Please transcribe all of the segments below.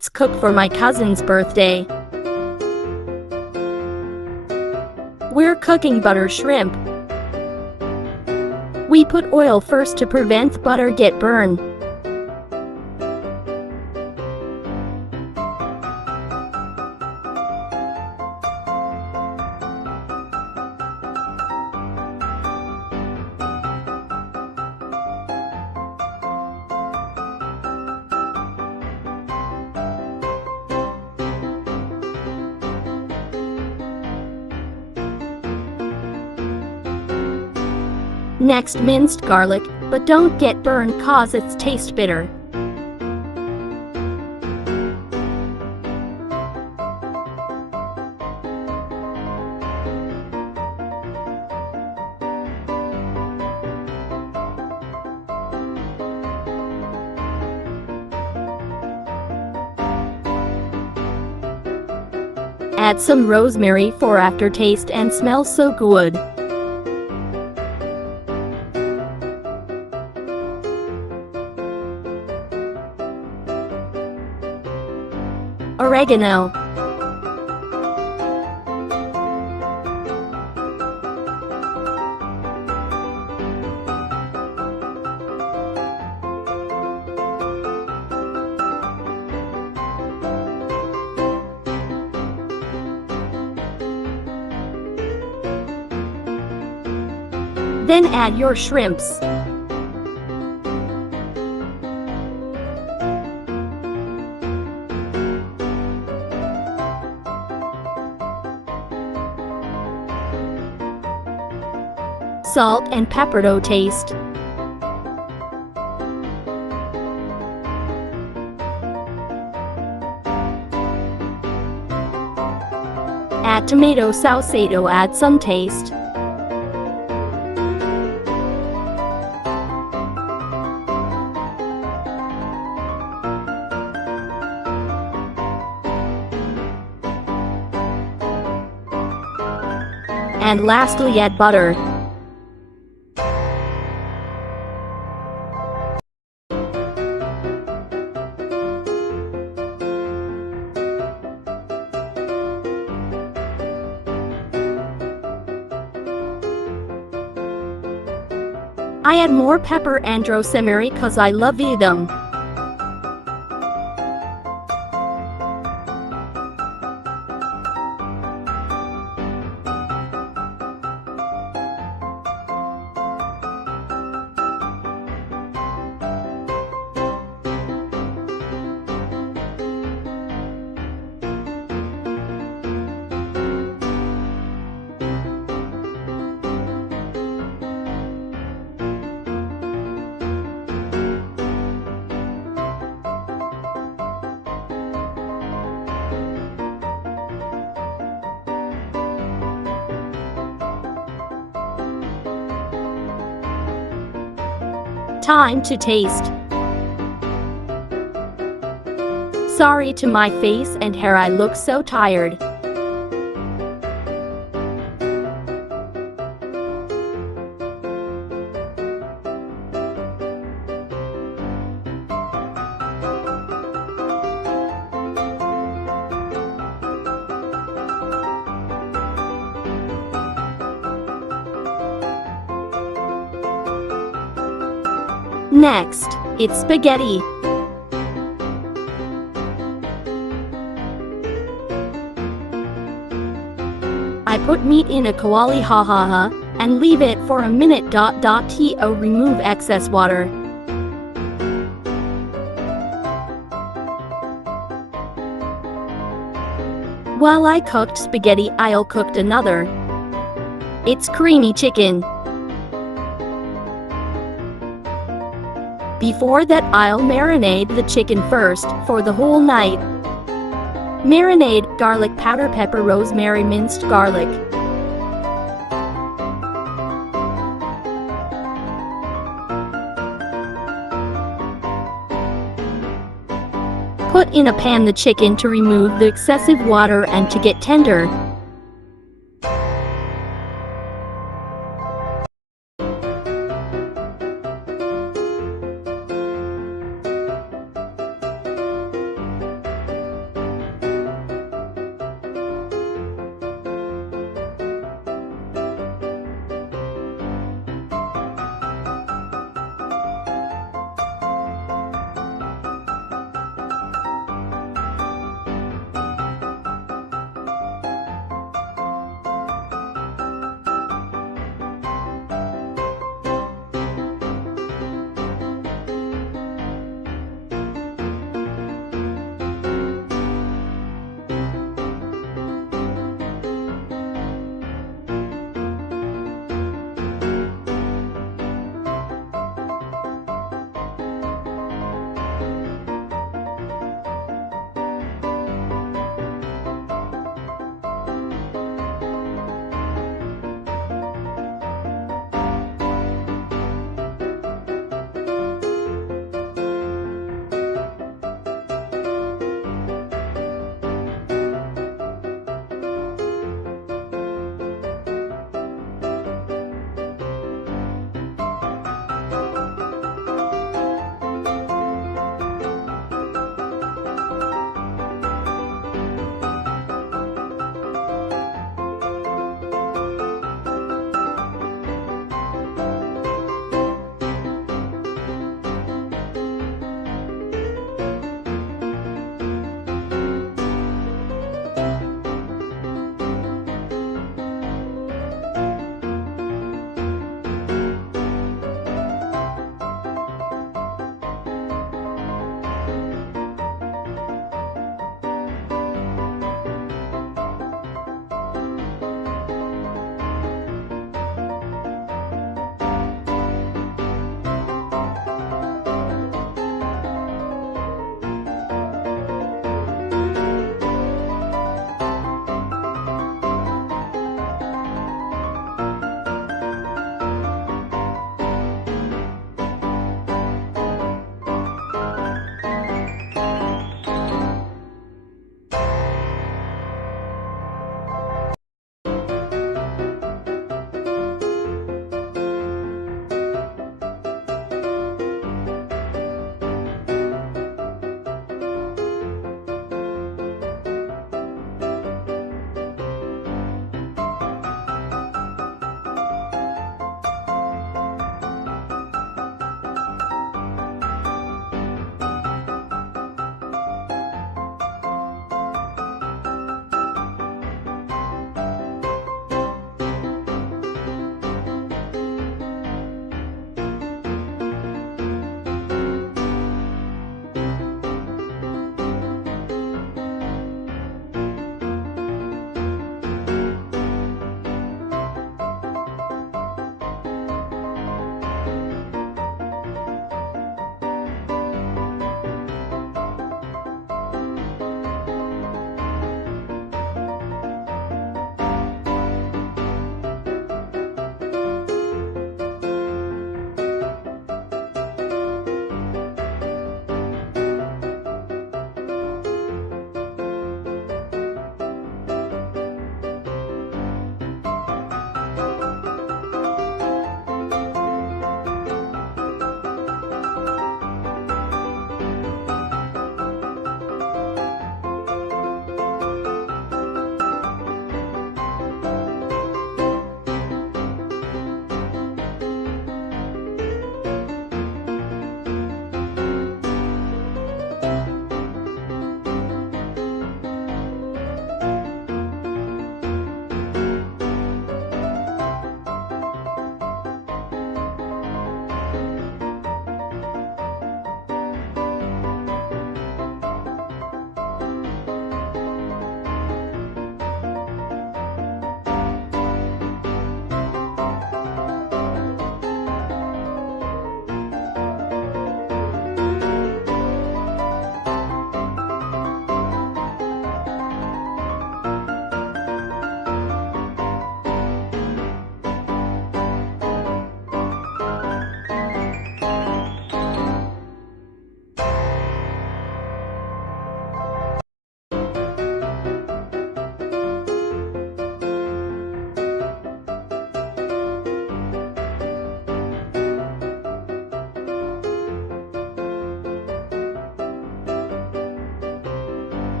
Let's cook for my cousin's birthday. We're cooking butter shrimp. We put oil first to prevent butter get burned. Next, minced garlic, but don't get burned cause it's taste bitter. Add some rosemary for aftertaste and smells so good. Oregano. Then add your shrimps. Salt and pepper to taste. Add tomato sauce to add some taste. And lastly, add butter. I add more pepper and rosemary cause I love them. Time to taste. Sorry to my face and hair, I look so tired. Next, it's spaghetti. I put meat in a kawali and leave it for a minute. To remove excess water. While I cooked spaghetti, I'll cooked another. It's creamy chicken. Before that, I'll marinate the chicken first for the whole night. Marinade, garlic powder, pepper, rosemary, minced garlic. Put in a pan the chicken to remove the excessive water and to get tender.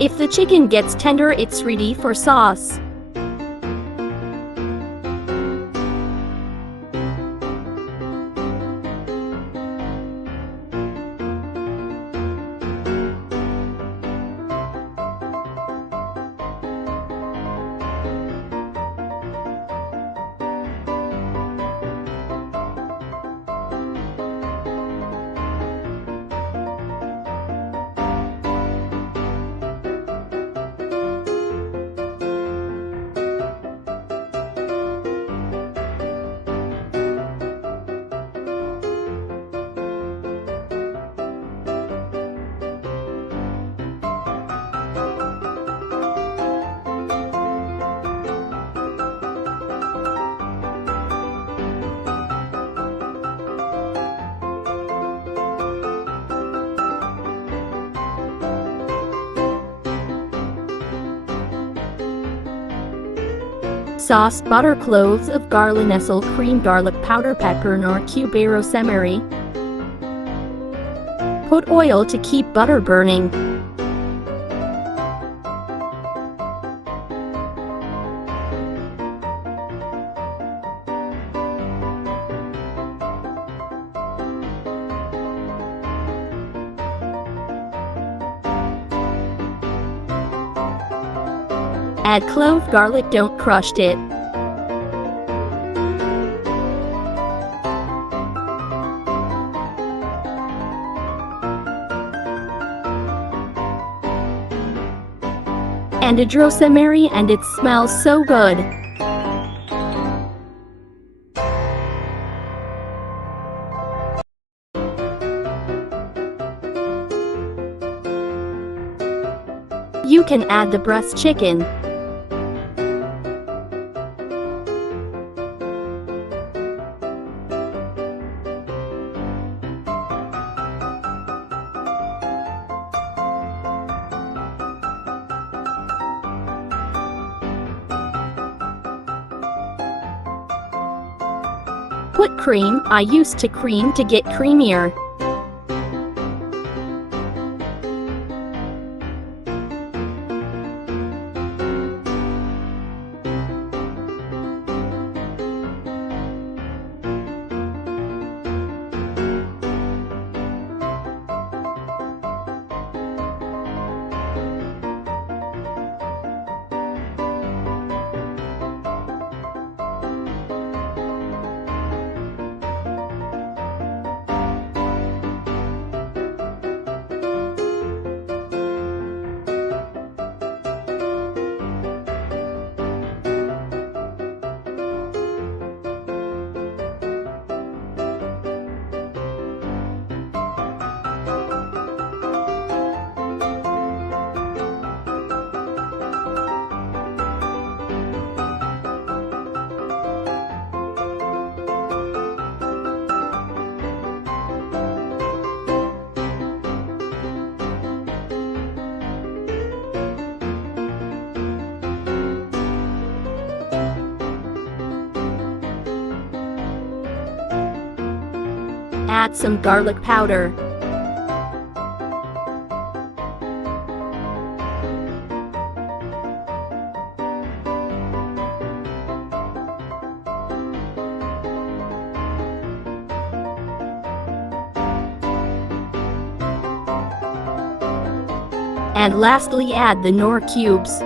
If the chicken gets tender, it's ready for sauce. Sauce: butter, cloves of garlic, NESTLE cream, garlic powder, pepper, KNORR cube, rosemary. Put oil to keep butter burning. Add clove, garlic, don't crush it. And add rosemary, and it smells so good. You can add the breast chicken. Put cream. I used to cream to get creamier. Add some garlic powder. And lastly, add the KNORR cubes.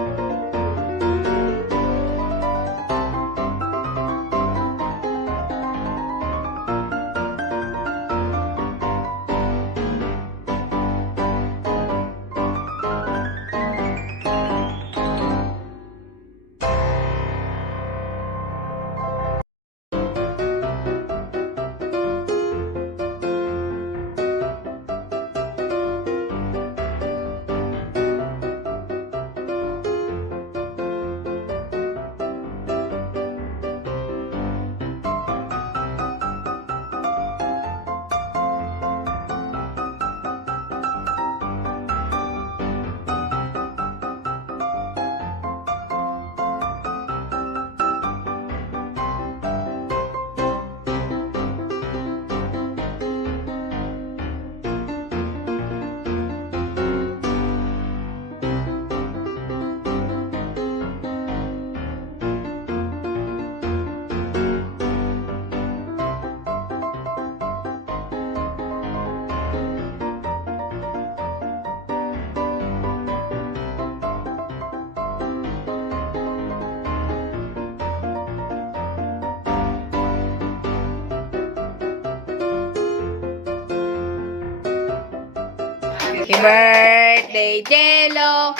Happy birthday, Jello.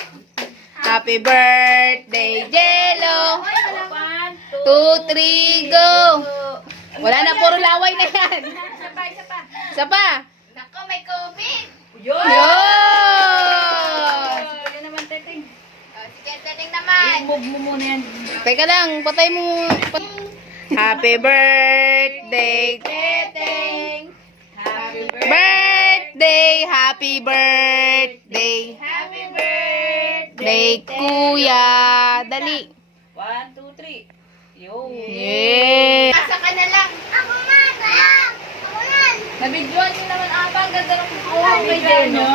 Happy birthday, Jello. 2, 3, go. Wala na, puro laway na yan. Isa pa. Nako, may COVID. Yun! Sige, tating naman. I-move mo muna yan. Teka lang, patay mo. Happy birthday, Teteng. Happy Birthday, happy birthday. Happy birthday. Day, Kuya. Dali. 1, 2, 3. Yo. Yeah. Pasa ka na lang. Ako na. Ako na. Nabidyoan nyo naman ata. Ang ganda ng kay Jenyo.